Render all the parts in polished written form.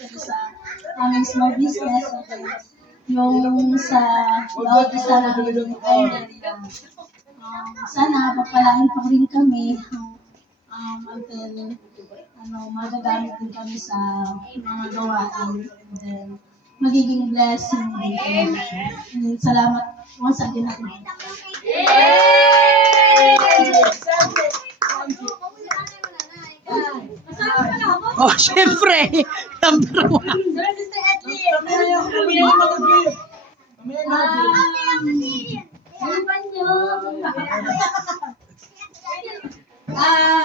sa aming small business. Okay. Yung sa bawat isa namin owner yan. Sana papalain pa rin kami until magagamit din kami sa mga gawain. And then, magiging blessing din kami. And salamat once again ako. Oh, syempre. Number one.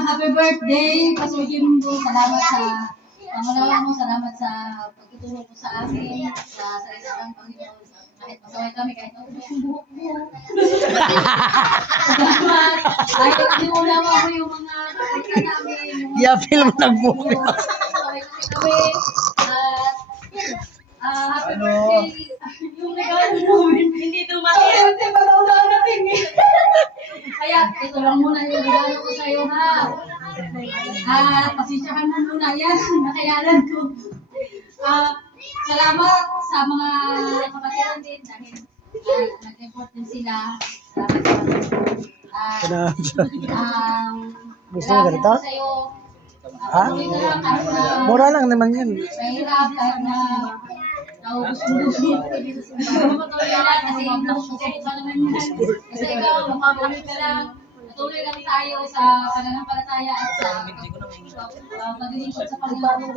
Happy birthday, Pasugin mo. Salamat sa salamat sa pagtutulong mo sa amin, sa salita ng Panginoon. Kahit pasaway kami, kahit naubos yung buhok mo. Salamat. Ay, nakiulam ako yung mga kapatid namin. Yeah, film nagbuka. Pasaway kami. Happy birthday. Yung regalo namin, hindi dumating. Hindi pa daw darating eh. Kaya, ito lang muna yung regalo ko sa'yo, ha? Pasensyahan mo muna yan. Nakayalan ko. Salamat sa mga kapatiran din dahil nag-import din sila. Salamat Gusto mo ganito? sa'yo. Ha? Mura lang naman yan. Mahirap kahit na naubos mo patuloy lang kasi nakukuha ka naman yan. Kasi ikaw, mapapatuloy ka lang. Patuloy lang tayo sa pananampalataya at sa paglilingkod sa Panginoon.